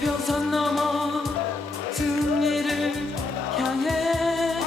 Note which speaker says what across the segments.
Speaker 1: 지평선 넘어 승리를 향해.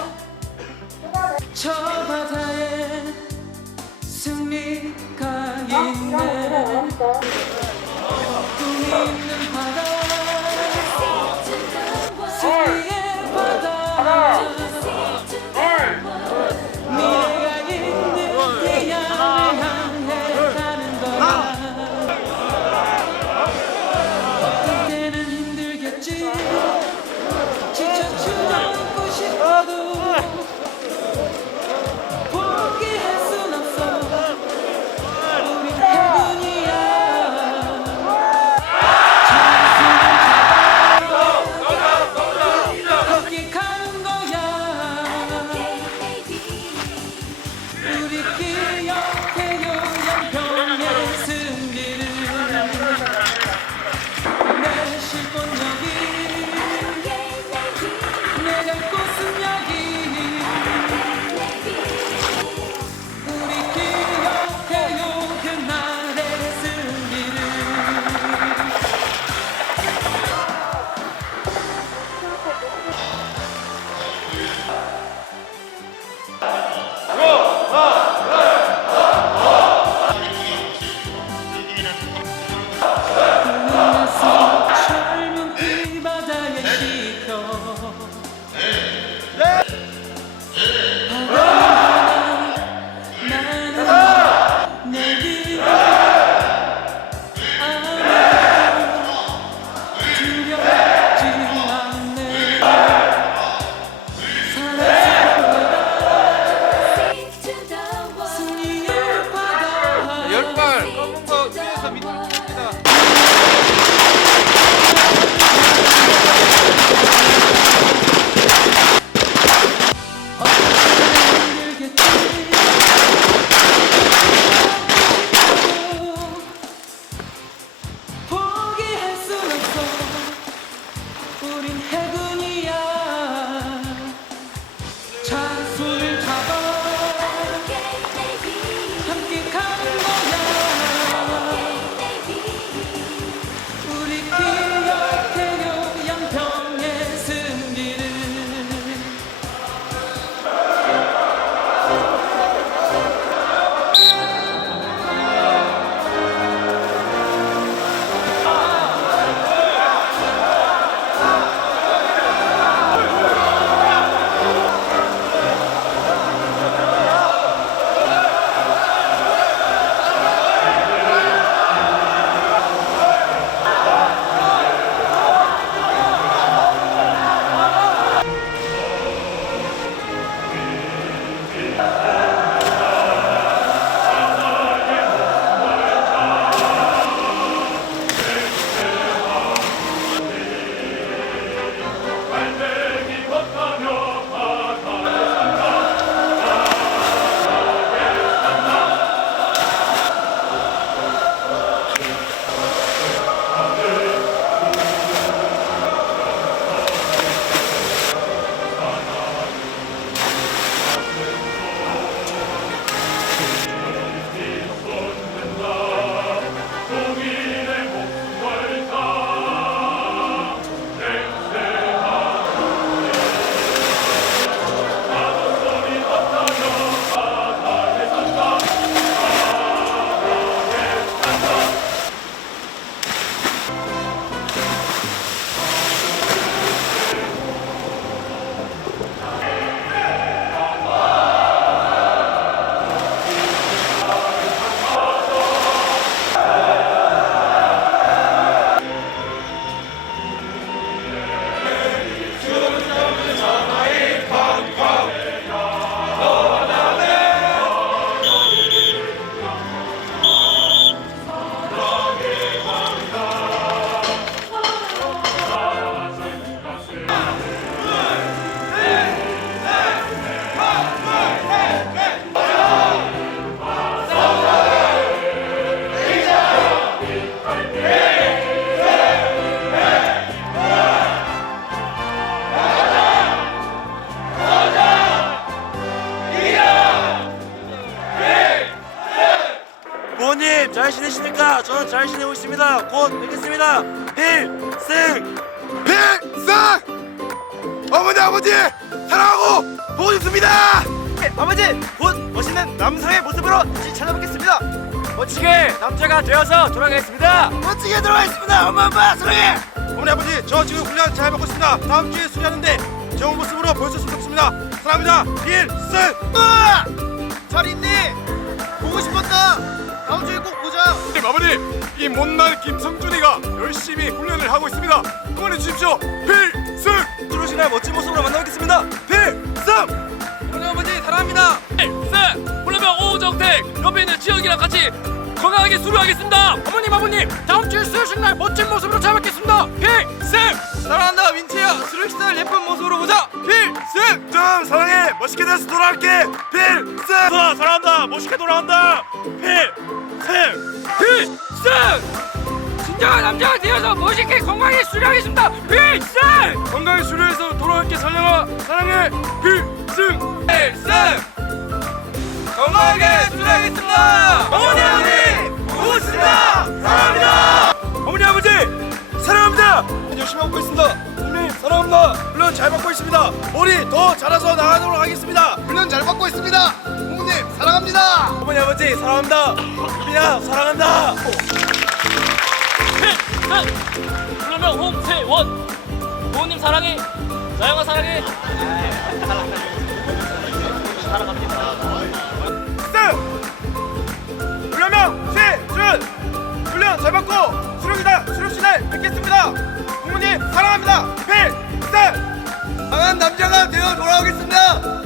Speaker 1: time for
Speaker 2: 사랑합니다. 저는 잘 지내고 있습니다. 곧 뵙겠습니다. 필승.
Speaker 3: 필승! 어머니 아버지 사랑하고 보고 싶습니다.
Speaker 2: 아버지 곧 멋있는 남성의 모습으로 다시 찾아뵙겠습니다. 멋지게 남자가 되어서 돌아가겠습니다. 멋지게 돌아가겠습니다. 엄마 아빠 사랑해.
Speaker 3: 어머니 아버지 저 지금 훈련 잘 받고 있습니다. 다음 주에 수련하는데 좋은 모습으로 보여줬으면 좋겠습니다. 사랑합니다. 필승!
Speaker 2: 우와! 잘 있니? 보고 싶었다. 다음 주에 꼭 보자.
Speaker 3: 네, 아버님 이 못난 김성준이가 열심히 훈련을 하고 있습니다. 응원해 주십시오. 필승!
Speaker 2: 들어오신 날 멋진 모습으로 만나뵙겠습니다. 필승!
Speaker 1: 어머니 아버지 사랑합니다
Speaker 4: 쌤! 그러면 오정택 옆에 있는 지혁이랑 같이 건강하게 수료하겠습니다
Speaker 1: 어머님 아버님 다음 주에 수요식 날 멋진 모습으로 찾아뵙겠습니다 필승
Speaker 2: 사랑한다 민치야. 수록시날 예쁜 모습으로 보자. 필승!
Speaker 3: 좀 사랑해 멋있게 돼서 돌아올게. 필승!
Speaker 2: 와 사랑한다. 멋있게 돌아간다. 필승!
Speaker 4: 필승! 진정한 남자가 되어서 멋있게 건강하게 수료하겠습니다 필승!
Speaker 2: 건강히 수료해서 돌아올게 선영아. 사랑해. 필승! 필승! 건강하게 수료하겠습니다. 어머니 아버지 보고 싶습니다. 사랑합니다. 어머니 아버지 사랑합니다. 열심히 하고 있습니다. 어머니 사랑합니다. 물론 잘 받고 있습니다. 우리 더 잘해서 나가도록 하겠습니다.
Speaker 3: 훈련 잘 받고 있습니다. 부모님 사랑합니다.
Speaker 2: 어머니 아버지 사랑합니다. 유빈아 사랑한다.
Speaker 4: 그러면 홍세원 부모님 사랑해 자영아 사랑해
Speaker 2: 필승! 훈련명 최준! 훈련 잘 받고 수령이다 수령 씨날 뵙겠습니다 부모님 사랑합니다 필승! 강한 남자가 되어 돌아오겠습니다 사랑합니다